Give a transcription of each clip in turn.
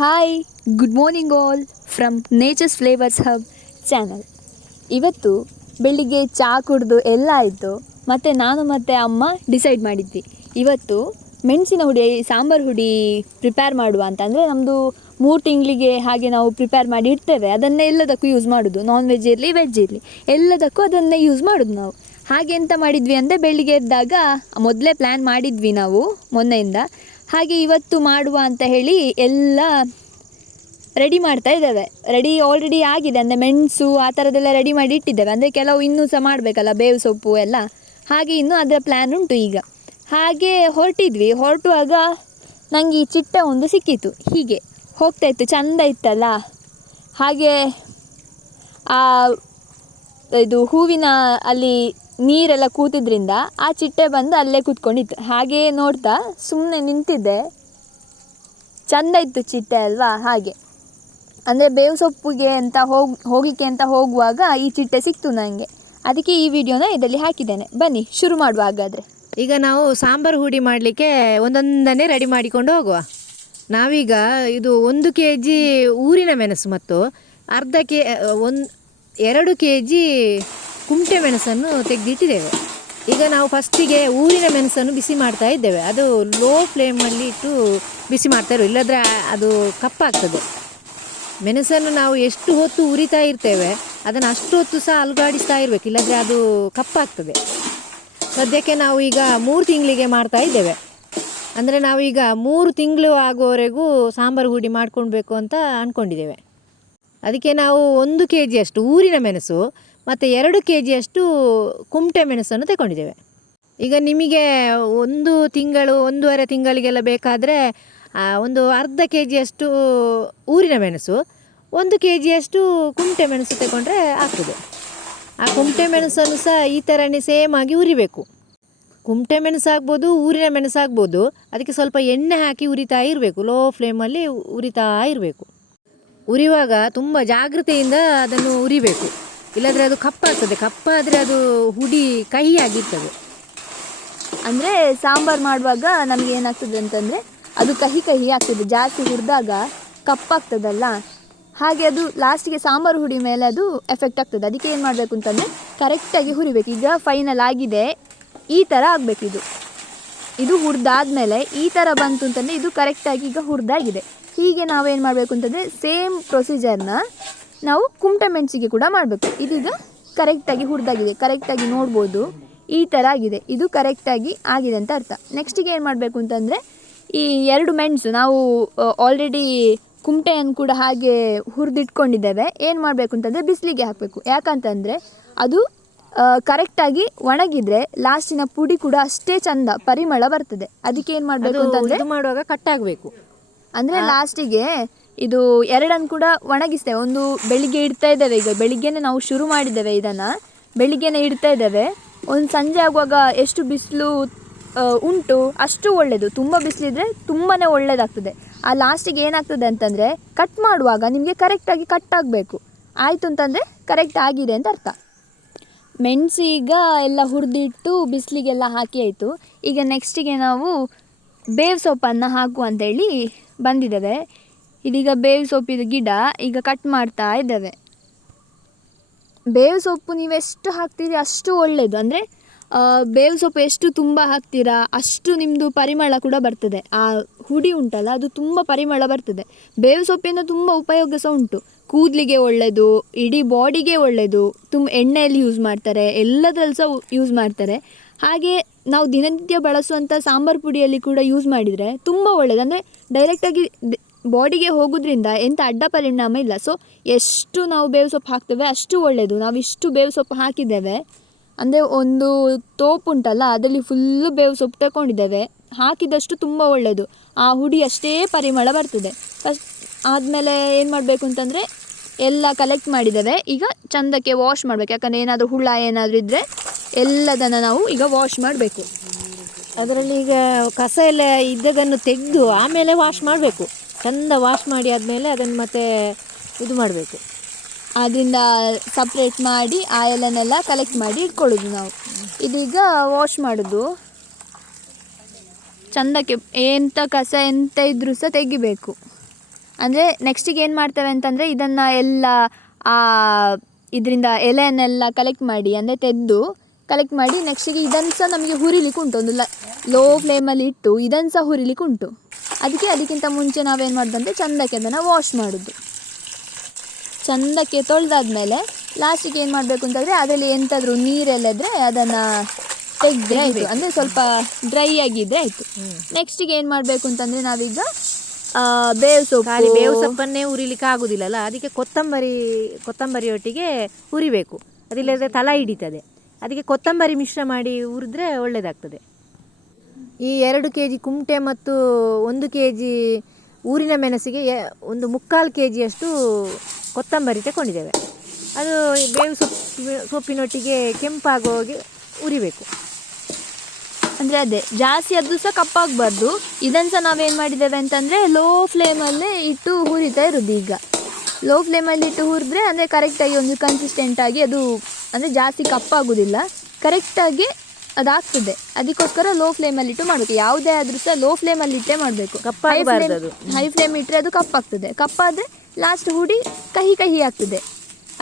Hi, good morning all from nature's flavours hub channel. ಇವತ್ತು ಬೆಳಿಗ್ಗೆ ಚಹಾ ಕುಡಿದು ಎಲ್ಲ ಆಯಿತು. ಮತ್ತು ನಾನು ಮತ್ತು ಅಮ್ಮ ಡಿಸೈಡ್ ಮಾಡಿದ್ವಿ ಇವತ್ತು ಮೆಣಸಿನ ಹುಡಿ ಸಾಂಬಾರು ಹುಡಿ ಪ್ರಿಪೇರ್ ಮಾಡುವ ಅಂತ. ಅಂದರೆ ನಮ್ಮದು 3 ತಿಂಗಳಿಗೆ ಹಾಗೆ ನಾವು ಪ್ರಿಪೇರ್ ಮಾಡಿ ಇಡ್ತೇವೆ. ಅದನ್ನೇ ಎಲ್ಲದಕ್ಕೂ ಯೂಸ್ ಮಾಡೋದು, ನಾನ್ ವೆಜ್ ಇರಲಿ ವೆಜ್ ಇರಲಿ ಎಲ್ಲದಕ್ಕೂ ಅದನ್ನೇ ಯೂಸ್ ಮಾಡೋದು ನಾವು. ಹಾಗೆ ಎಂತ ಮಾಡಿದ್ವಿ ಅಂದರೆ ಬೆಳಿಗ್ಗೆ ಎದ್ದಾಗ ಮೊದಲೇ ಪ್ಲ್ಯಾನ್ ಮಾಡಿದ್ವಿ ನಾವು ಮೊನ್ನೆಯಿಂದ. ಹಾಗೆ ಇವತ್ತು ಮಾಡುವ ಅಂತ ಹೇಳಿ ಎಲ್ಲ ರೆಡಿ ಮಾಡ್ತಾ ಇದ್ದೇವೆ. ಆಲ್ರೆಡಿ ಆಗಿದೆ, ಅಂದರೆ ಮೆಣಸು ಆ ಥರದ್ದೆಲ್ಲ ರೆಡಿ ಮಾಡಿ ಇಟ್ಟಿದ್ದೇವೆ. ಅಂದರೆ ಕೆಲವು ಇನ್ನೂ ಸಹ ಮಾಡಬೇಕಲ್ಲ, ಬೇವು ಸೊಪ್ಪು ಎಲ್ಲ. ಹಾಗೆ ಇನ್ನೂ ಅದರ ಪ್ಲ್ಯಾನ್ ಉಂಟು ಈಗ. ಹಾಗೆ ಹೊರಟುವಾಗ ನನಗೆ ಈ ಚಿಟ್ಟೆ ಒಂದು ಸಿಕ್ಕಿತು. ಹೀಗೆ ಹೋಗ್ತಾಯಿತ್ತು, ಚೆಂದ ಇತ್ತಲ್ಲ. ಹಾಗೆ ಇದು ಹೂವಿನ ಅಲ್ಲಿ ನೀರೆಲ್ಲ ಕೂತಿದ್ರಿಂದ ಆ ಚಿಟ್ಟೆ ಬಂದು ಅಲ್ಲೇ ಕೂತ್ಕೊಂಡಿತ್ತು. ಹಾಗೇ ನೋಡ್ತಾ ಸುಮ್ಮನೆ ನಿಂತಿದ್ದೆ. ಚೆಂದ ಇತ್ತು ಚಿಟ್ಟೆ ಅಲ್ವಾ. ಹಾಗೆ ಅಂದರೆ ಬೇವು ಸೊಪ್ಪಿಗೆ ಅಂತ ಹೋಗಲಿಕ್ಕೆ ಅಂತ ಹೋಗುವಾಗ ಈ ಚಿಟ್ಟೆ ಸಿಕ್ತು ನನಗೆ. ಅದಕ್ಕೆ ಈ ವಿಡಿಯೋನ ಇದರಲ್ಲಿ ಹಾಕಿದ್ದೇನೆ. ಬನ್ನಿ ಶುರು ಮಾಡುವ ಹಾಗಾದರೆ. ಈಗ ನಾವು ಸಾಂಬಾರು ಹುಡಿ ಮಾಡಲಿಕ್ಕೆ ಒಂದೊಂದನ್ನೇ ರೆಡಿ ಮಾಡಿಕೊಂಡು ಹೋಗುವ. ನಾವೀಗ ಇದು 1 kg ಊರಿನ ಮೆಣಸು ಮತ್ತು 2 kg ಕುಮಟೆ ಮೆಣಸನ್ನು ತೆಗೆದಿಟ್ಟಿದ್ದೇವೆ. ಈಗ ನಾವು ಫಸ್ಟಿಗೆ ಊರಿನ ಮೆಣಸನ್ನು ಬಿಸಿ ಮಾಡ್ತಾ ಇದ್ದೇವೆ. ಅದು ಲೋ ಫ್ಲೇಮಲ್ಲಿ ಇಟ್ಟು ಬಿಸಿ ಮಾಡ್ತಾ ಇರೋ, ಇಲ್ಲದ್ರೆ ಅದು ಕಪ್ಪಾಗ್ತದೆ. ಮೆಣಸನ್ನು ನಾವು ಎಷ್ಟು ಹೊತ್ತು ಉರಿತಾ ಇರ್ತೇವೆ ಅದನ್ನು ಅಷ್ಟು ಹೊತ್ತು ಸಹ ಅಲುಗಾಡಿಸ್ತಾ ಇರಬೇಕು, ಇಲ್ಲದ್ರೆ ಅದು ಕಪ್ಪಾಗ್ತದೆ. ಸದ್ಯಕ್ಕೆ ನಾವು ಈಗ 3 ತಿಂಗಳಿಗೆ ಮಾಡ್ತಾ ಇದ್ದೇವೆ. ಅಂದರೆ ನಾವೀಗ 3 ತಿಂಗಳು ಆಗೋವರೆಗೂ ಸಾಂಬಾರು ಹುಡಿ ಮಾಡ್ಕೊಳ್ಬೇಕು ಅಂತ ಅಂದ್ಕೊಂಡಿದ್ದೇವೆ. ಅದಕ್ಕೆ ನಾವು 1 kg ಅಷ್ಟು ಊರಿನ ಮೆಣಸು ಮತ್ತು 2 kg ಅಷ್ಟು ಕುಮಟೆ ಮೆಣಸನ್ನು ತಗೊಂಡಿದ್ದೇವೆ. ಈಗ ನಿಮಗೆ 1 ತಿಂಗಳು 1.5 ತಿಂಗಳಿಗೆಲ್ಲ ಬೇಕಾದರೆ ಒಂದು ಅರ್ಧ kg ಅಷ್ಟು ಊರಿನ ಮೆಣಸು, 1 kg ಅಷ್ಟು ಕುಮಟೆ ಮೆಣಸು ತಗೊಂಡ್ರೆ ಆಗ್ತದೆ. ಆ ಕುಮಟೆ ಮೆಣಸನ್ನು ಸಹ ಈ ಥರನೇ ಸೇಮ್ ಆಗಿ ಉರಿಬೇಕು. ಕುಮಟೆ ಮೆಣಸಾಗ್ಬೋದು, ಊರಿನ ಮೆಣಸಾಗ್ಬೋದು. ಅದಕ್ಕೆ ಸ್ವಲ್ಪ ಎಣ್ಣೆ ಹಾಕಿ ಉರಿತಾ ಇರಬೇಕು, ಲೋ ಫ್ಲೇಮಲ್ಲಿ ಉರಿತಾ ಇರಬೇಕು. ಉರಿಯುವಾಗ ತುಂಬ ಜಾಗ್ರತೆಯಿಂದ ಅದನ್ನು ಉರಿಬೇಕು, ಇಲ್ಲದ್ರೆ ಅದು ಕಪ್ಪಾಗ್ತದೆ. ಕಪ್ಪಾದರೆ ಅದು ಹುಡಿ ಕಹಿಯಾಗಿರ್ತದೆ. ಅಂದರೆ ಸಾಂಬಾರು ಮಾಡುವಾಗ ನಮಗೆ ಏನಾಗ್ತದೆ ಅಂತಂದರೆ ಅದು ಕಹಿ ಆಗ್ತದೆ. ಜಾಸ್ತಿ ಹುರಿದಾಗ ಕಪ್ಪಾಗ್ತದಲ್ಲ, ಹಾಗೆ ಅದು ಲಾಸ್ಟಿಗೆ ಸಾಂಬಾರು ಹುಡಿ ಮೇಲೆ ಅದು ಎಫೆಕ್ಟ್ ಆಗ್ತದೆ. ಅದಕ್ಕೆ ಏನು ಮಾಡಬೇಕು ಅಂತಂದರೆ ಕರೆಕ್ಟಾಗಿ ಹುರಿಬೇಕು. ಈಗ ಫೈನಲ್ ಆಗಿದೆ, ಈ ಥರ ಆಗಬೇಕು. ಇದು ಹುರಿದಾದ್ಮೇಲೆ ಈ ಥರ ಬಂತು ಅಂತಂದರೆ ಇದು ಕರೆಕ್ಟಾಗಿ ಈಗ ಹುರಿದಾಗಿದೆ. ಹೀಗೆ ನಾವೇನು ಮಾಡಬೇಕು ಅಂತಂದರೆ ಸೇಮ್ ಪ್ರೊಸೀಜರ್ನ ನಾವು ಕುಮಟೆ ಮೆಣಸಿಗೆ ಕೂಡ ಮಾಡಬೇಕು. ಇದೀಗ ಕರೆಕ್ಟಾಗಿ ಹುರಿದಾಗಿದೆ, ಕರೆಕ್ಟಾಗಿ ನೋಡ್ಬೋದು ಈ ಥರ ಆಗಿದೆ. ಇದು ಕರೆಕ್ಟಾಗಿ ಆಗಿದೆ ಅಂತ ಅರ್ಥ. ನೆಕ್ಸ್ಟಿಗೆ ಏನು ಮಾಡಬೇಕು ಅಂತಂದರೆ ಈ 2 ಮೆಣಸು ನಾವು ಆಲ್ರೆಡಿ ಕುಮಟೆಯನ್ನು ಕೂಡ ಹಾಗೆ ಹುರಿದಿಟ್ಕೊಂಡಿದ್ದೇವೆ. ಏನು ಮಾಡಬೇಕು ಅಂತಂದರೆ ಬಿಸಿಲಿಗೆ ಹಾಕಬೇಕು. ಯಾಕಂತಂದರೆ ಅದು ಕರೆಕ್ಟಾಗಿ ಒಣಗಿದರೆ ಲಾಸ್ಟಿನ ಪುಡಿ ಕೂಡ ಅಷ್ಟೇ ಚಂದ ಪರಿಮಳ ಬರ್ತದೆ. ಅದಕ್ಕೆ ಏನು ಮಾಡಬೇಕು ಅಂತಂದರೆ ಮಾಡುವಾಗ ಕಟ್ಟಾಗಬೇಕು. ಅಂದರೆ ಲಾಸ್ಟಿಗೆ ಇದು 2 ಕೂಡ ಒಣಗಿಸ್ತೇವೆ. ಒಂದು ಬೆಳಿಗ್ಗೆ ಇಡ್ತಾ ಇದ್ದೇವೆ. ಈಗ ಬೆಳಿಗ್ಗೆನೇ ನಾವು ಶುರು ಮಾಡಿದ್ದೇವೆ, ಇದನ್ನು ಬೆಳಿಗ್ಗೆನೇ ಇಡ್ತಾ ಇದ್ದೇವೆ. ಒಂದು ಸಂಜೆ ಆಗುವಾಗ ಎಷ್ಟು ಬಿಸಿಲು ಉಂಟು ಅಷ್ಟು ಒಳ್ಳೆಯದು. ತುಂಬ ಬಿಸಿಲಿದ್ರೆ ತುಂಬಾ ಒಳ್ಳೆಯದಾಗ್ತದೆ. ಆ ಲಾಸ್ಟಿಗೆ ಏನಾಗ್ತದೆ ಅಂತಂದರೆ ಕಟ್ ಮಾಡುವಾಗ ನಿಮಗೆ ಕರೆಕ್ಟಾಗಿ ಕಟ್ ಆಗಬೇಕು. ಆಯಿತು ಅಂತಂದರೆ ಕರೆಕ್ಟ್ ಆಗಿದೆ ಅಂತ ಅರ್ಥ. ಮೆಣಸು ಈಗ ಎಲ್ಲ ಹುರಿದಿಟ್ಟು ಬಿಸಿಲಿಗೆಲ್ಲ ಹಾಕಿ ಆಯಿತು. ಈಗ ನೆಕ್ಸ್ಟಿಗೆ ನಾವು ಬೇವು ಸೊಪ್ಪನ್ನು ಹಾಕುವ ಅಂತೇಳಿ ಬಂದಿದ್ದೇವೆ. ಇದೀಗ ಬೇವು ಸೊಪ್ಪಿದ ಗಿಡ ಈಗ ಕಟ್ ಮಾಡ್ತಾ ಇದ್ದೇವೆ. ಬೇವು ಸೊಪ್ಪು ನೀವೆಷ್ಟು ಹಾಕ್ತೀರಿ ಅಷ್ಟು ಒಳ್ಳೆಯದು. ಅಂದರೆ ಬೇವು ಸೊಪ್ಪು ಎಷ್ಟು ತುಂಬ ಹಾಕ್ತೀರಾ ಅಷ್ಟು ನಿಮ್ಮದು ಪರಿಮಳ ಕೂಡ ಬರ್ತದೆ. ಆ ಹುಡಿ ಉಂಟಲ್ಲ ಅದು ತುಂಬ ಪರಿಮಳ ಬರ್ತದೆ. ಬೇವು ಸೊಪ್ಪಿನ ತುಂಬ ಉಪಯೋಗ ಸಹ ಉಂಟು. ಕೂದಲಿಗೆ ಒಳ್ಳೆಯದು, ಇಡೀ ಬಾಡಿಗೆ ಒಳ್ಳೆಯದು. ತುಂಬ ಎಣ್ಣೆಯಲ್ಲಿ ಯೂಸ್ ಮಾಡ್ತಾರೆ, ಎಲ್ಲದ್ರಲ್ಲಿ ಸಹ ಯೂಸ್ ಮಾಡ್ತಾರೆ. ಹಾಗೆ ನಾವು ದಿನನಿತ್ಯ ಬಳಸುವಂಥ ಸಾಂಬಾರು ಪುಡಿಯಲ್ಲಿ ಕೂಡ ಯೂಸ್ ಮಾಡಿದರೆ ತುಂಬ ಒಳ್ಳೆಯದು. ಅಂದರೆ ಡೈರೆಕ್ಟಾಗಿ ಬಾಡಿಗೆ ಹೋಗೋದ್ರಿಂದ ಎಂಥ ಅಡ್ಡ ಪರಿಣಾಮ ಇಲ್ಲ. ಸೊ ಎಷ್ಟು ನಾವು ಬೇವು ಸೊಪ್ಪು ಹಾಕ್ತೇವೆ ಅಷ್ಟು ಒಳ್ಳೆಯದು. ನಾವಿಷ್ಟು ಬೇವು ಸೊಪ್ಪು ಹಾಕಿದ್ದೇವೆ, ಅಂದರೆ ಒಂದು ತೋಪು ಉಂಟಲ್ಲ ಅದರಲ್ಲಿ ಫುಲ್ಲು ಬೇವು ಸೊಪ್ಪು ತಗೊಂಡಿದ್ದೇವೆ. ಹಾಕಿದಷ್ಟು ತುಂಬ ಒಳ್ಳೆಯದು, ಆ ಹುಡಿ ಅಷ್ಟೇ ಪರಿಮಳ ಬರ್ತದೆ. ಫಸ್ಟ್ ಆದಮೇಲೆ ಏನು ಮಾಡಬೇಕು ಅಂತಂದರೆ ಎಲ್ಲ ಕಲೆಕ್ಟ್ ಮಾಡಿದ್ದೇವೆ. ಈಗ ಚಂದಕ್ಕೆ ವಾಶ್ ಮಾಡಬೇಕು. ಯಾಕಂದರೆ ಏನಾದರೂ ಹುಳ ಏನಾದರೂ ಇದ್ದರೆ ಎಲ್ಲದನ್ನು ನಾವು ಈಗ ವಾಶ್ ಮಾಡಬೇಕು. ಅದರಲ್ಲಿ ಈಗ ಕಸ ಎಲ್ಲ ಇದ್ದದನ್ನು ತೆಗೆದು ಆಮೇಲೆ ವಾಶ್ ಮಾಡಬೇಕು. ಚಂದ ವಾಶ್ ಮಾಡಿ ಆದಮೇಲೆ ಅದನ್ನು ಮತ್ತೆ ಇದು ಮಾಡಬೇಕು. ಅದರಿಂದ ಸಪ್ರೇಟ್ ಮಾಡಿ ಆಯಲನ್ನೆಲ್ಲ ಕಲೆಕ್ಟ್ ಮಾಡಿ ಇಟ್ಕೊಳ್ಳೋದು ನಾವು. ಇದೀಗ ವಾಶ್ ಮಾಡೋದು. ಚಂದಕ್ಕೆ ಎಂಥ ಕಸ ಎಂತ ಇದ್ರೂ ಸಹ ತೆಗಿಬೇಕು. ಅಂದರೆ ನೆಕ್ಸ್ಟಿಗೆ ಏನು ಮಾಡ್ತೇವೆ ಅಂತಂದರೆ ಇದನ್ನು ಎಲ್ಲ ಇದರಿಂದ ಎಲೆಯನ್ನೆಲ್ಲ ಕಲೆಕ್ಟ್ ಮಾಡಿ ಅಂದರೆ ತೆಗೆದು ಕಲೆಕ್ಟ್ ಮಾಡಿ ನೆಕ್ಸ್ಟಿಗೆ ಇದನ್ನು ಸಹ ನಮಗೆ ಹುರಿಲಿಕ್ಕೆ ಉಂಟು, ಒಂದು ಲೋ ಫ್ಲೇಮಲ್ಲಿ ಇಟ್ಟು ಇದನ್ನು ಸಹ ಹುರಿಲಿಕ್ಕೆ ಉಂಟು. ಅದಕ್ಕಿಂತ ಮುಂಚೆ ನಾವೇನು ಮಾಡೋದಂದರೆ ಚೆಂದಕ್ಕೆ ಅದನ್ನು ವಾಶ್ ಮಾಡೋದು. ಚೆಂದಕ್ಕೆ ತೊಳೆದಾದ್ಮೇಲೆ ಲಾಸ್ಟಿಗೆ ಏನು ಮಾಡಬೇಕು ಅಂತಂದರೆ ಅದರಲ್ಲಿ ಎಂತಾದರೂ ನೀರೆಲ್ಲ ಇದ್ದರೆ ಅದನ್ನು ತೆಗೆದ್ರೆ ಆಯಿತು, ಅಂದರೆ ಸ್ವಲ್ಪ ಡ್ರೈ ಆಗಿದ್ದರೆ ಆಯಿತು. ನೆಕ್ಸ್ಟಿಗೆ ಏನು ಮಾಡಬೇಕು ಅಂತಂದರೆ ನಾವೀಗ ಬೇವು ಸೊಪ್ಪನ್ನೇ ಹುರಿಲಿಕ್ಕೆ ಆಗೋದಿಲ್ಲಲ್ಲ, ಅದಕ್ಕೆ ಕೊತ್ತಂಬರಿ ಒಟ್ಟಿಗೆ ಹುರಿಬೇಕು. ಅದಿಲ್ಲದ್ರೆ ತಲ ಹಿಡಿತದೆ. ಅದಕ್ಕೆ ಕೊತ್ತಂಬರಿ ಮಿಶ್ರ ಮಾಡಿ ಹುರಿದ್ರೆ ಒಳ್ಳೆಯದಾಗ್ತದೆ. ಈ 2 kg ಕುಮಟೆ ಮತ್ತು 1 kg ಊರಿನ ಮೆಣಸಿಗೆ ಒಂದು 3/4 kg ಕೊತ್ತಂಬರಿ ತಗೊಂಡಿದ್ದೇವೆ. ಅದು ಬೇವು ಸೊಪ್ಪಿನೊಟ್ಟಿಗೆ ಕೆಂಪಾಗೋಗಿ ಹುರಿಬೇಕು. ಅಂದರೆ ಅದೇ ಜಾಸ್ತಿ ಅದು ಸಹ ಕಪ್ಪಾಗಬಾರ್ದು. ಇದನ್ನು ಸಹ ನಾವೇನು ಮಾಡಿದ್ದೇವೆ ಅಂತಂದರೆ ಲೋ ಫ್ಲೇಮಲ್ಲೇ ಇಟ್ಟು ಹುರಿತಾ ಇರೋದು. ಈಗ ಲೋ ಫ್ಲೇಮಲ್ಲಿ ಇಟ್ಟು ಹುರಿದ್ರೆ ಅಂದರೆ ಕರೆಕ್ಟಾಗಿ ಒಂದು ಕನ್ಸಿಸ್ಟೆಂಟಾಗಿ ಅದು ಅಂದರೆ ಜಾಸ್ತಿ ಕಪ್ಪಾಗೋದಿಲ್ಲ, ಕರೆಕ್ಟಾಗಿ ಅದಾಗ್ತದೆ. ಅದಕ್ಕೋಸ್ಕರ ಲೋ ಫ್ಲೇಮಲ್ಲಿ ಇಟ್ಟು ಮಾಡಬೇಕು. ಯಾವುದೇ ಆದರೂ ಸಹ ಲೋ ಫ್ಲೇಮಲ್ಲಿ ಇಟ್ಟೇ ಮಾಡಬೇಕು. ಹೈ ಫ್ಲೇಮ್ ಇಟ್ಟರೆ ಅದು ಕಪ್ಪಾಗ್ತದೆ. ಕಪ್ಪಾದರೆ ಲಾಸ್ಟ್ ಹುಡಿ ಕಹಿ ಆಗ್ತದೆ.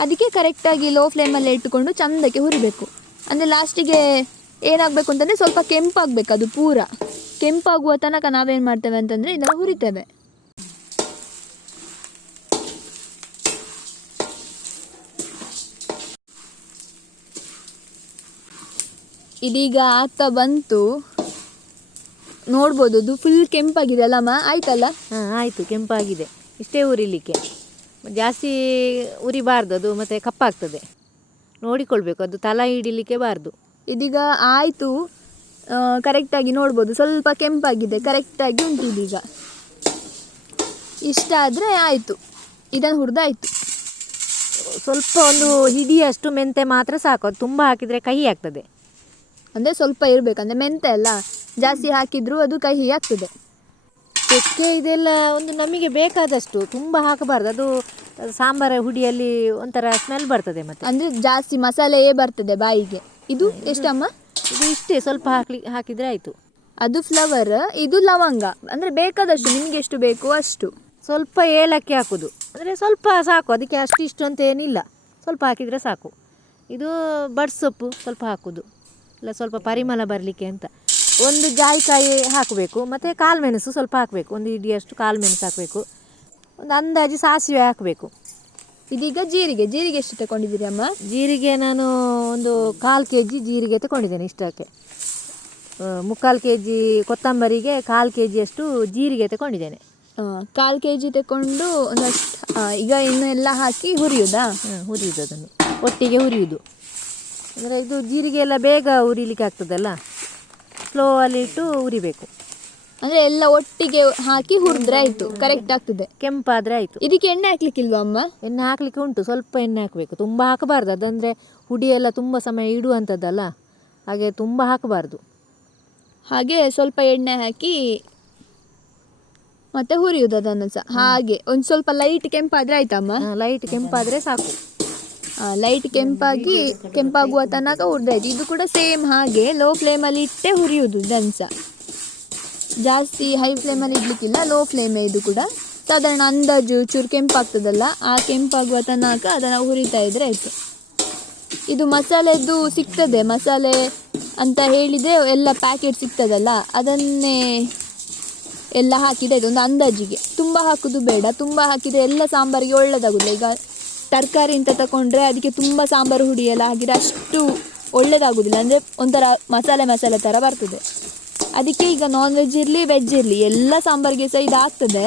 ಅದಕ್ಕೆ ಕರೆಕ್ಟಾಗಿ ಲೋ ಫ್ಲೇಮಲ್ಲೇ ಇಟ್ಟುಕೊಂಡು ಚೆಂದಕ್ಕೆ ಹುರಿಬೇಕು. ಅಂದರೆ ಲಾಸ್ಟಿಗೆ ಏನಾಗಬೇಕು ಅಂತಂದರೆ ಸ್ವಲ್ಪ ಕೆಂಪಾಗಬೇಕು. ಅದು ಪೂರ ಕೆಂಪಾಗುವ ತನಕ ನಾವೇನು ಮಾಡ್ತೇವೆ ಅಂತಂದರೆ ಇದನ್ನು ಹುರಿತೇವೆ. ಇದೀಗ ಆಗ್ತಾ ಬಂತು, ನೋಡ್ಬೋದು. ಅದು ಫುಲ್ ಕೆಂಪಾಗಿದೆ ಅಲ್ಲಮ್ಮ? ಆಯ್ತಲ್ಲ? ಹಾಂ, ಆಯಿತು, ಕೆಂಪಾಗಿದೆ. ಇಷ್ಟೇ ಹುರಿಲಿಕ್ಕೆ, ಜಾಸ್ತಿ ಉರಿಬಾರ್ದು, ಅದು ಮತ್ತು ಕಪ್ಪಾಗ್ತದೆ. ನೋಡಿಕೊಳ್ಬೇಕು, ಅದು ತಲ ಹಿಡಿಲಿಕ್ಕೆ ಬಾರ್ದು. ಇದೀಗ ಆಯಿತು, ಕರೆಕ್ಟಾಗಿ ನೋಡ್ಬೋದು. ಸ್ವಲ್ಪ ಕೆಂಪಾಗಿದೆ, ಕರೆಕ್ಟಾಗಿ ಉಂಟು. ಇದೀಗ ಇಷ್ಟ ಆದರೆ ಆಯಿತು, ಇದನ್ನು ಹುರಿದಾಯಿತು. ಸ್ವಲ್ಪ ಒಂದು ಹಿಡಿಯಷ್ಟು ಮೆಂತೆ ಮಾತ್ರ ಸಾಕು, ಅದು ತುಂಬ ಹಾಕಿದರೆ ಕಹಿ ಆಗ್ತದೆ. ಅಂದರೆ ಸ್ವಲ್ಪ ಇರಬೇಕು, ಅಂದರೆ ಮೆಂತೆ ಅಲ್ಲ, ಜಾಸ್ತಿ ಹಾಕಿದರೂ ಅದು ಕಹಿ ಆಗ್ತದೆ. ಚಕ್ಕೆ ಇದೆಲ್ಲ ಒಂದು ನಮಗೆ ಬೇಕಾದಷ್ಟು, ತುಂಬ ಹಾಕಬಾರ್ದು. ಅದು ಸಾಂಬಾರ ಹುಡಿಯಲ್ಲಿ ಒಂಥರ ಸ್ಮೆಲ್ ಬರ್ತದೆ. ಮತ್ತು ಅಂದರೆ ಜಾಸ್ತಿ ಮಸಾಲೆಯೇ ಬರ್ತದೆ ಬಾಯಿಗೆ. ಇದು ಎಷ್ಟಮ್ಮ? ಇದು ಇಷ್ಟೇ, ಸ್ವಲ್ಪ ಹಾಕಿದರೆ ಆಯಿತು. ಅದು ಫ್ಲವರ್, ಇದು ಲವಂಗ. ಅಂದರೆ ಬೇಕಾದಷ್ಟು, ನಿಮಗೆ ಎಷ್ಟು ಬೇಕು ಅಷ್ಟು. ಸ್ವಲ್ಪ ಏಲಕ್ಕಿ ಹಾಕೋದು, ಅಂದರೆ ಸ್ವಲ್ಪ ಸಾಕು, ಅದಕ್ಕೆ ಅಷ್ಟಿಷ್ಟು ಅಂತ ಏನಿಲ್ಲ, ಸ್ವಲ್ಪ ಹಾಕಿದರೆ ಸಾಕು. ಇದು ಬಡ್ಸೊಪ್ಪು ಸ್ವಲ್ಪ ಹಾಕೋದು, ಇಲ್ಲ ಸ್ವಲ್ಪ ಪರಿಮಳ ಬರಲಿಕ್ಕೆ ಅಂತ. ಒಂದು ಜಾಯಿಕಾಯಿ ಹಾಕಬೇಕು, ಮತ್ತು ಕಾಳುಮೆಣಸು ಸ್ವಲ್ಪ ಹಾಕಬೇಕು. ಒಂದು ಹಿಡಿಯಷ್ಟು ಕಾಳುಮೆಣಸು ಹಾಕಬೇಕು. ಒಂದು ಅಂದಾಜು ಸಾಸಿವೆ ಹಾಕಬೇಕು. ಇದೀಗ ಜೀರಿಗೆ ಎಷ್ಟು ತಗೊಂಡಿದ್ದೀರಿ ಅಮ್ಮ? ಜೀರಿಗೆ ನಾನು ಒಂದು 1/4 kg ಜೀರಿಗೆ ತಗೊಂಡಿದ್ದೇನೆ. ಇಷ್ಟಕ್ಕೆ 3/4 kg ಕೊತ್ತಂಬರಿಗೆ 1/4 kg ಅಷ್ಟು ಜೀರಿಗೆ ತಗೊಂಡಿದ್ದೇನೆ. 1/4 kg ತಗೊಂಡು ಒಂದಷ್ಟು ಈಗ ಇನ್ನು ಎಲ್ಲ ಹಾಕಿ ಹುರಿಯೋದಾ? ಹುರಿಯೋದು, ಅದನ್ನು ಒಟ್ಟಿಗೆ ಹುರಿಯೋದು. ಅಂದರೆ ಇದು ಜೀರಿಗೆ ಎಲ್ಲ ಬೇಗ ಹುರಿಲಿಕ್ಕೆ ಆಗ್ತದಲ್ಲ, ಸ್ಲೋ ಅಲ್ಲಿ ಇಟ್ಟು ಹುರಿಬೇಕು. ಅಂದರೆ ಎಲ್ಲ ಒಟ್ಟಿಗೆ ಹಾಕಿ ಹುರಿದ್ರೆ ಆಯಿತು, ಕರೆಕ್ಟ್ ಆಗ್ತದೆ. ಕೆಂಪಾದರೆ ಆಯಿತು. ಇದಕ್ಕೆ ಎಣ್ಣೆ ಹಾಕ್ಲಿಕ್ಕಿಲ್ವಾ ಅಮ್ಮ? ಎಣ್ಣೆ ಹಾಕಲಿಕ್ಕೆ ಉಂಟು, ಸ್ವಲ್ಪ ಎಣ್ಣೆ ಹಾಕಬೇಕು. ತುಂಬ ಹಾಕಬಾರ್ದು, ಅದಂದರೆ ಹುಡಿಯೆಲ್ಲ ತುಂಬ ಸಮಯ ಇಡುವಂಥದ್ದಲ್ಲ, ಹಾಗೆ ತುಂಬ ಹಾಕಬಾರ್ದು. ಹಾಗೆ ಸ್ವಲ್ಪ ಎಣ್ಣೆ ಹಾಕಿ ಮತ್ತೆ ಹುರಿಯೋದು ಅದನ್ನು ಸಹ. ಹಾಗೆ ಒಂದು ಸ್ವಲ್ಪ ಲೈಟ್ ಕೆಂಪಾದರೆ ಆಯ್ತಮ್ಮ? ಲೈಟ್ ಕೆಂಪಾದರೆ ಸಾಕು. ಲೈಟ್ ಕೆಂಪಾಗುವ ತನಕ ಹುರಿದಾಯ್ತು. ಇದು ಕೂಡ ಸೇಮ್ ಹಾಗೆ ಲೋ ಫ್ಲೇಮಲ್ಲಿ ಇಟ್ಟೇ ಹುರಿಯೋದು. ಇದನ್ನು ಸಹ ಜಾಸ್ತಿ ಹೈ ಫ್ಲೇಮಲ್ಲಿ ಇಡಲಿಕ್ಕಿಲ್ಲ, ಲೋ ಫ್ಲೇಮೇ. ಇದು ಕೂಡ ಸಾಧಾರಣ ಅಂದಾಜು ಚೂರು ಕೆಂಪಾಗ್ತದಲ್ಲ, ಆ ಕೆಂಪಾಗುವ ತನಕ ಅದನ್ನು ಹುರಿತಾ ಇದ್ರೆ ಆಯಿತು. ಇದು ಮಸಾಲೆದು ಸಿಗ್ತದೆ, ಮಸಾಲೆ ಅಂತ ಹೇಳಿದರೆ ಎಲ್ಲ ಪ್ಯಾಕೆಟ್ ಸಿಗ್ತದಲ್ಲ, ಅದನ್ನೇ ಎಲ್ಲ ಹಾಕಿದಾಯ್ತು ಒಂದು ಅಂದಾಜಿಗೆ. ತುಂಬ ಹಾಕೋದು ಬೇಡ, ತುಂಬ ಹಾಕಿದರೆ ಎಲ್ಲ ಸಾಂಬಾರಿಗೆ ಒಳ್ಳೆಯದಾಗೋದಿಲ್ಲ. ಈಗ ತರಕಾರಿ ಅಂತ ತಗೊಂಡ್ರೆ ಅದಕ್ಕೆ ತುಂಬ ಸಾಂಬಾರು ಹುಡಿ ಎಲ್ಲ ಹಾಕಿದರೆ ಅಷ್ಟು ಒಳ್ಳೆಯದಾಗೋದಿಲ್ಲ, ಅಂದರೆ ಒಂಥರ ಮಸಾಲೆ ಥರ ಬರ್ತದೆ. ಅದಕ್ಕೆ ಈಗ ನಾನ್ ವೆಜ್ ಇರಲಿ ವೆಜ್ ಇರಲಿ ಎಲ್ಲ ಸಾಂಬಾರಿಗೆ ಸಹ ಇದಾಗ್ತದೆ.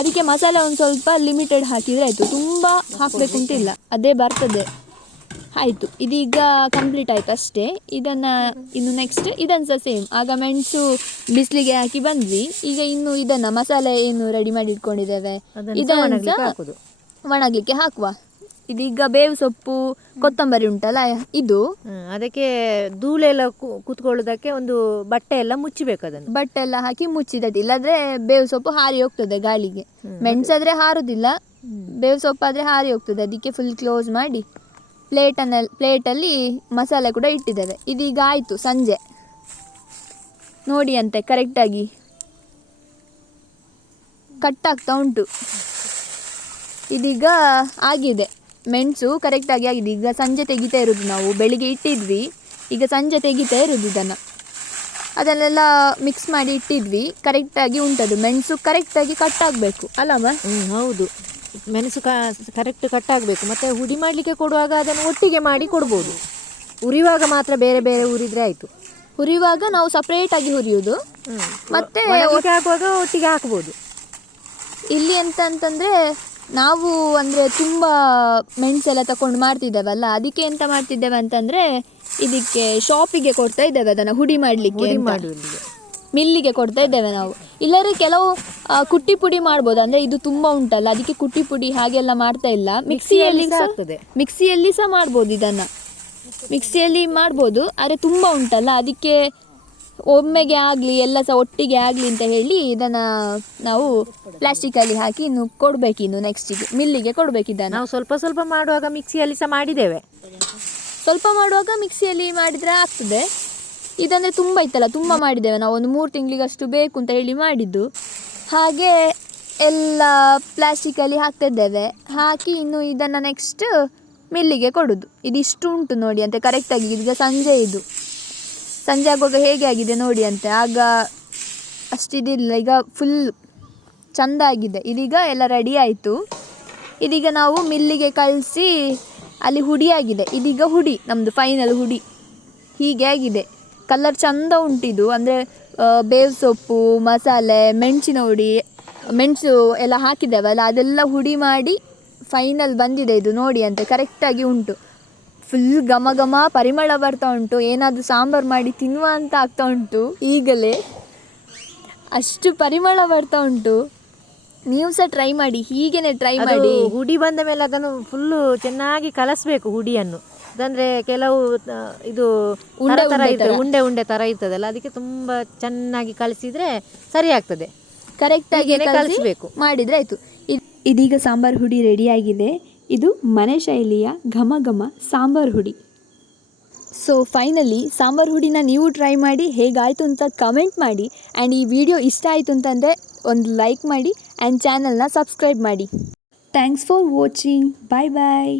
ಅದಕ್ಕೆ ಮಸಾಲೆ ಒಂದು ಸ್ವಲ್ಪ ಲಿಮಿಟೆಡ್ ಹಾಕಿದರೆ ಆಯಿತು, ತುಂಬ ಹಾಕಬೇಕು ಅಂತಿಲ್ಲ, ಅದೇ ಬರ್ತದೆ. ಆಯಿತು, ಇದೀಗ ಕಂಪ್ಲೀಟ್ ಆಯಿತು ಅಷ್ಟೇ. ಇದನ್ನು ಇನ್ನು ನೆಕ್ಸ್ಟ್ ಇದನ್ನು ಸಹ ಸೇಮ್. ಆಗ ಮೆಣಸು ಬಿಸಿಲಿಗೆ ಹಾಕಿ ಬಂದ್ವಿ. ಈಗ ಇನ್ನು ಇದನ್ನು ಮಸಾಲೆ ಏನು ರೆಡಿ ಮಾಡಿ ಇಟ್ಕೊಂಡಿದ್ದೇವೆ ಇದನ್ನು ಸಹ ಒಣಗಲಿಕ್ಕೆ ಹಾಕುವ. ಇದೀಗ ಬೇವು ಸೊಪ್ಪು ಕೊತ್ತಂಬರಿ ಉಂಟಲ್ಲ, ಇದು ಅದಕ್ಕೆ ಧೂಳೆಲ್ಲ ಕೂತ್ಕೊಳ್ಳೋದಕ್ಕೆ ಒಂದು ಬಟ್ಟೆ ಎಲ್ಲ ಮುಚ್ಚಬೇಕು. ಅದನ್ನು ಬಟ್ಟೆ ಎಲ್ಲ ಹಾಕಿ ಮುಚ್ಚಿದದ್ದು, ಇಲ್ಲಾಂದರೆ ಬೇವು ಸೊಪ್ಪು ಹಾರಿ ಹೋಗ್ತದೆ ಗಾಳಿಗೆ. ಮೆಣಸಾದರೆ ಹಾರೋದಿಲ್ಲ, ಬೇವು ಸೊಪ್ಪಾದರೆ ಹಾರಿ ಹೋಗ್ತದೆ. ಅದಕ್ಕೆ ಫುಲ್ ಕ್ಲೋಸ್ ಮಾಡಿ ಪ್ಲೇಟಲ್ಲಿ ಮಸಾಲೆ ಕೂಡ ಇಟ್ಟಿದ್ದೇವೆ. ಇದೀಗ ಆಯಿತು ಸಂಜೆ ನೋಡಿ ಅಂತೆ ಕರೆಕ್ಟಾಗಿ ಕಟ್ ಆಗ್ತಾ ಉಂಟು. ಇದೀಗ ಆಗಿದೆ, ಮೆಣಸು ಕರೆಕ್ಟಾಗಿ ಆಗಿದೆ. ಈಗ ಸಂಜೆ ತೆಗಿತಾ ಇರೋದು ನಾವು, ಬೆಳಿಗ್ಗೆ ಇಟ್ಟಿದ್ವಿ, ಈಗ ಸಂಜೆ ತೆಗಿತಾ ಇರೋದು ಇದನ್ನು. ಅದನ್ನೆಲ್ಲ ಮಿಕ್ಸ್ ಮಾಡಿ ಇಟ್ಟಿದ್ವಿ, ಕರೆಕ್ಟಾಗಿ ಉಂಟದು. ಮೆಣಸು ಕರೆಕ್ಟಾಗಿ ಕಟ್ ಆಗಬೇಕು ಅಲ್ಲಮ್ಮ? ಹೌದು, ಮೆಣಸು ಕರೆಕ್ಟ್ ಕಟ್ ಆಗಬೇಕು. ಮತ್ತು ಹುಡಿ ಮಾಡಲಿಕ್ಕೆ ಕೊಡುವಾಗ ಅದನ್ನು ಒಟ್ಟಿಗೆ ಮಾಡಿ ಕೊಡ್ಬೋದು. ಹುರಿಯುವಾಗ ಮಾತ್ರ ಬೇರೆ ಬೇರೆ ಹುರಿದ್ರೆ ಆಯಿತು. ಹುರಿಯುವಾಗ ನಾವು ಸಪ್ರೇಟಾಗಿ ಹುರಿಯೋದು, ಮತ್ತು ಹಾಕುವಾಗ ಒಟ್ಟಿಗೆ ಹಾಕ್ಬೋದು. ಇಲ್ಲಿ ಅಂತಂದರೆ ನಾವು ಅಂದರೆ ತುಂಬ ಮೆಣಸೆಲ್ಲ ತಗೊಂಡು ಮಾಡ್ತಿದ್ದೇವಲ್ಲ, ಅದಕ್ಕೆ ಎಂತ ಮಾಡ್ತಿದ್ದೇವೆ ಅಂತಂದರೆ ಇದಕ್ಕೆ ಶಾಪಿಗೆ ಕೊಡ್ತಾ ಇದ್ದೇವೆ ಅದನ್ನು ಹುಡಿ ಮಾಡಲಿಕ್ಕೆ, ಮಿಲ್ಲಿಗೆ ಕೊಡ್ತಾ ಇದ್ದೇವೆ ನಾವು. ಇಲ್ಲದ್ರೆ ಕೆಲವು ಕುಟ್ಟಿ ಪುಡಿ ಮಾಡ್ಬೋದು, ಅಂದರೆ ಇದು ತುಂಬ ಉಂಟಲ್ಲ ಅದಕ್ಕೆ ಕುಟ್ಟಿ ಪುಡಿ ಹಾಗೆಲ್ಲ ಮಾಡ್ತಾ ಇಲ್ಲ. ಮಿಕ್ಸಿಯಲ್ಲಿ ಸಹ ಮಾಡ್ಬೋದು ಇದನ್ನು, ಮಿಕ್ಸಿಯಲ್ಲಿ ಮಾಡ್ಬೋದು. ಆದರೆ ತುಂಬ ಉಂಟಲ್ಲ ಅದಕ್ಕೆ ಒಮ್ಮೆಗೆ ಆಗಲಿ ಎಲ್ಲ ಸಹ ಒಟ್ಟಿಗೆ ಆಗಲಿ ಅಂತ ಹೇಳಿ ಇದನ್ನು ನಾವು ಪ್ಲಾಸ್ಟಿಕಲ್ಲಿ ಹಾಕಿ ಇನ್ನು ಕೊಡಬೇಕು. ಇನ್ನು ನೆಕ್ಸ್ಟಿಗೆ ಮಿಲ್ಲಿಗೆ ಕೊಡಬೇಕು ಇದನ್ನು. ನಾವು ಸ್ವಲ್ಪ ಸ್ವಲ್ಪ ಮಾಡುವಾಗ ಮಿಕ್ಸಿಯಲ್ಲಿ ಸಹ ಮಾಡಿದ್ದೇವೆ. ಸ್ವಲ್ಪ ಮಾಡುವಾಗ ಮಿಕ್ಸಿಯಲ್ಲಿ ಮಾಡಿದರೆ ಆಗ್ತದೆ. ಇದಂದರೆ ತುಂಬ ಇತ್ತಲ್ಲ, ತುಂಬ ಮಾಡಿದ್ದೇವೆ ನಾವು, ಒಂದು 3 ತಿಂಗಳಿಗಷ್ಟು ಬೇಕು ಅಂತ ಹೇಳಿ ಮಾಡಿದ್ದು. ಹಾಗೆ ಎಲ್ಲ ಪ್ಲಾಸ್ಟಿಕಲ್ಲಿ ಹಾಕ್ತಿದ್ದೇವೆ. ಹಾಕಿ ಇನ್ನು ಇದನ್ನು ನೆಕ್ಸ್ಟ್ ಮಿಲ್ಲಿಗೆ ಕೊಡೋದು. ಇದಿಷ್ಟು ಉಂಟು ನೋಡಿ ಅಂತೆ ಕರೆಕ್ಟಾಗಿ. ಈಗ ಸಂಜೆ ಆಗುವಾಗ ಹೇಗೆ ಆಗಿದೆ ನೋಡಿ ಅಂತೆ. ಆಗ ಅಷ್ಟಿದಿಲ್ಲ, ಈಗ ಫುಲ್ ಚೆಂದ ಆಗಿದೆ. ಇದೀಗ ಎಲ್ಲ ರೆಡಿ ಆಯಿತು. ಇದೀಗ ನಾವು ಮಿಲ್ಲಿಗೆ ಕಳಿಸಿ ಅಲ್ಲಿ ಹುಡಿ ಆಗಿದೆ. ಇದೀಗ ಹುಡಿ ನಮ್ಮದು ಫೈನಲ್ ಹುಡಿ ಹೀಗೆ ಆಗಿದೆ. ಕಲರ್ ಚೆಂದ ಉಂಟಿದು, ಅಂದರೆ ಬೇವು ಸೊಪ್ಪು, ಮಸಾಲೆ, ಮೆಣಸಿನ ಹುಡಿ, ಮೆಣಸು ಎಲ್ಲ ಹಾಕಿದ್ದೇವಲ್ಲ ಅದೆಲ್ಲ ಹುಡಿ ಮಾಡಿ ಫೈನಲ್ ಬಂದಿದೆ ಇದು ನೋಡಿ ಅಂತೆ. ಕರೆಕ್ಟಾಗಿ ಉಂಟು, ಫುಲ್ ಘಮ ಘಮ ಪರಿಮಳ ಬರ್ತಾ ಉಂಟು. ಏನಾದರೂ ಸಾಂಬಾರು ಮಾಡಿ ತಿನ್ನುವ ಅಂತ ಆಗ್ತಾ ಉಂಟು ಈಗಲೇ, ಅಷ್ಟು ಪರಿಮಳ ಬರ್ತಾ ಉಂಟು. ನೀವು ಸಹ ಟ್ರೈ ಮಾಡಿ, ಹೀಗೇನೆ ಟ್ರೈ ಮಾಡಿ. ಹುಡಿ ಬಂದ ಮೇಲೆ ಅದನ್ನು ಫುಲ್ಲು ಚೆನ್ನಾಗಿ ಕಲಸಬೇಕು ಹುಡಿಯನ್ನು. ಅದಂದರೆ ಕೆಲವು ಇದು ಉಂಡೆ ಥರ ಇರ್ತದಲ್ಲ, ಅದಕ್ಕೆ ತುಂಬ ಚೆನ್ನಾಗಿ ಕಲಿಸಿದರೆ ಸರಿ ಆಗ್ತದೆ. ಕರೆಕ್ಟಾಗಿ ಕಲಿಸಬೇಕು, ಮಾಡಿದರೆ ಆಯಿತು. ಇದೀಗ ಸಾಂಬಾರು ಹುಡಿ ರೆಡಿಯಾಗಿದೆ. ಇದು ಮನೆ ಶೈಲಿಯ ಘಮ ಘಮ ಸಾಂಬಾರು ಹುಡಿ. ಸೊ ಫೈನಲಿ ಸಾಂಬಾರು ಹುಡಿನ ನೀವು ಟ್ರೈ ಮಾಡಿ ಹೇಗಾಯಿತು ಅಂತ ಕಮೆಂಟ್ ಮಾಡಿ. ಆ್ಯಂಡ್ ಈ ವಿಡಿಯೋ ಇಷ್ಟ ಆಯಿತು ಅಂತಂದರೆ ಒಂದು ಲೈಕ್ ಮಾಡಿ ಆ್ಯಂಡ್ ಚಾನಲ್ನ ಸಬ್ಸ್ಕ್ರೈಬ್ ಮಾಡಿ. Thanks for watching. Bye bye.